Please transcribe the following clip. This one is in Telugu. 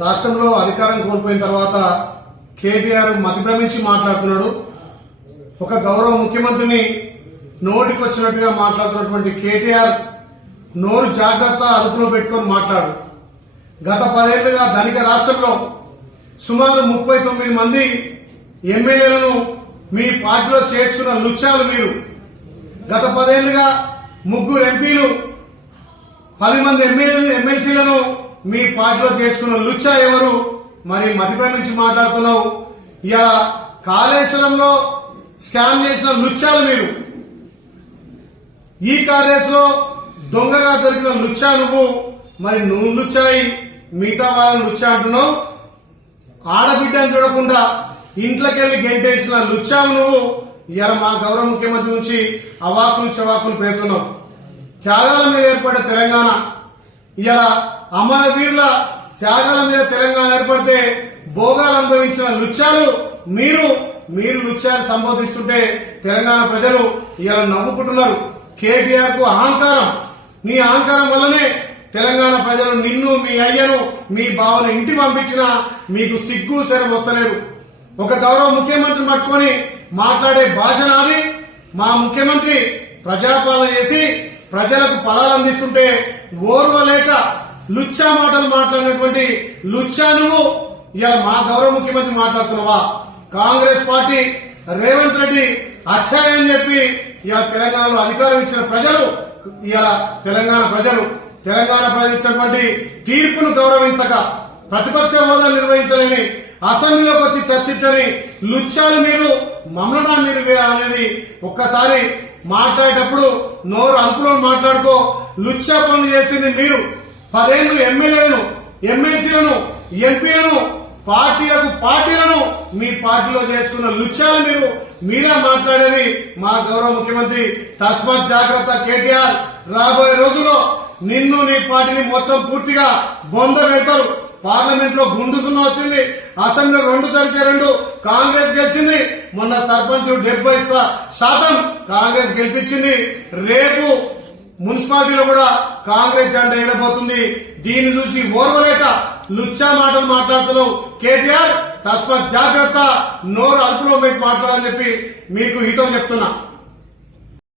రాష్ట్రంలో అధికారం కోల్పోయిన తర్వాత కేటీఆర్ మతిభ్రమించి మాట్లాడుతున్నాడు. ఒక గౌరవ ముఖ్యమంత్రిని నోటికి వచ్చినట్టుగా మాట్లాడుతున్నటువంటి కేటీఆర్ నోరు జాగ్రత్త అదుపులో పెట్టుకొని మాట్లాడు. గత పదేళ్ళుగా ధనిక రాష్ట్రంలో సుమారు ముప్పై తొమ్మిది మంది ఎమ్మెల్యేలను మీ పార్టీలో చేర్చుకున్న లుచ్చాలు మీరు. గత పదేళ్ళుగా ముగ్గురు ఎంపీలు పది మంది ఎమ్మెల్యేలు ఎమ్మెల్సీలను మీ పార్టీలో చేసుకున్న లుచ్చా ఎవరు? మరి మధ్యప్రదేశ్ మాట్లాడుతున్నావు. ఇలా కాళేశ్వరంలో స్కామ్ చేసిన లుచ్చాలు మీరు. ఈ కాళేశ్వరంలో దొంగగా దొరికిన లుచ్చా నువ్వు. మరి నువ్వు లుచ్చాయి మిగతా వాళ్ళని లుచ్చా అంటున్నావు. ఆడబిడ్డను చూడకుండా ఇంట్లోకెళ్ళి గెంటేసిన లుచ్చావు నువ్వు. ఇలా మా గౌరవ ముఖ్యమంత్రి నుంచి అవాకులు చవాకులు పేరుతున్నావు త్యాగాల మీద ఏర్పడ్డ తెలంగాణ. ఇలా అమరవీరుల త్యాగాల మీద తెలంగాణ ఏర్పడితే భోగాలు అనుభవించిన లుచ్చాలు మీరు మీరు లుచ్చాలు సంబోధిస్తుంటే తెలంగాణ ప్రజలు ఇలా నవ్వుకుంటున్నారు. కేటీఆర్కు అహంకారం. మీ అహంకారం వల్లనే తెలంగాణ ప్రజలు నిన్ను మీ అయ్యను మీ బావను ఇంటి పంపించినా మీకు సిగ్గు శరం వస్తలేదు. ఒక గౌరవ ముఖ్యమంత్రిని పట్టుకొని మాట్లాడే భాష నాది. మా ముఖ్యమంత్రి ప్రజాపాలన చేసి ప్రజలకు ఫలాలు అందిస్తుంటే ఓర్వలేక లుచ్చా మాటలు మాట్లాడినటువంటి లుచ్చా నువ్వు? ఇవాళ మా గౌరవ ముఖ్యమంత్రి మాట్లాడుతున్నావా? కాంగ్రెస్ పార్టీ రేవంత్ రెడ్డి అచ్చాయని చెప్పి ఇవాళ తెలంగాణలో అధికారం ఇచ్చిన ప్రజలు ఇవాళ తెలంగాణ ప్రజలు తెలంగాణ ప్రజలు ఇచ్చినటువంటి తీర్పును గౌరవించక ప్రతిపక్ష హోదా నిర్వహించలేని అసెంబ్లీలోకి వచ్చి చర్చించని లుచ్చాలు మీరు మమ్మల్ని మీరు అనేది ఒక్కసారి మాట్లాడేటప్పుడు నోరు అదుపులో మాట్లాడుకో లుచ్చా పనులు చేసింది మీరు. పదేళ్ళు ఎమ్మెల్యేలను ఎమ్మెల్సీలను ఎంపీలను పార్టీలకు పార్టీలను మీ పార్టీలో చేసుకున్న లుచ్చాలు మీరు మీరే మాట్లాడేది మా గౌరవ ముఖ్యమంత్రి. తస్మాత్ జాగ్రత్త కేటీఆర్. రాబోయే రోజుల్లో నిన్ను నీ పార్టీని మొత్తం పూర్తిగా బొంద పెడతారు. పార్లమెంట్లో గుండు సున్నా వచ్చింది అసెంబ్లీ రెండు జరిగే రెండు కాంగ్రెస్ గెలిచింది. మొన్న సర్పంచ్ డెబ్బై శాతం కాంగ్రెస్ గెలిపించింది. రేపు మున్సిపాలిటీలో కూడా కాంగ్రెస్ జెండా ఎగరబోతుంది దీన్ని చూసి ఓర్వలేక లుచ్చా మాటలు మాట్లాడుతున్నావు. కేటీఆర్ తస్మత్ జాగ్రత్త నోరు అదుపులో పెట్టి మాట్లాడాలని చెప్పి మీకు హితం చెప్తున్నా.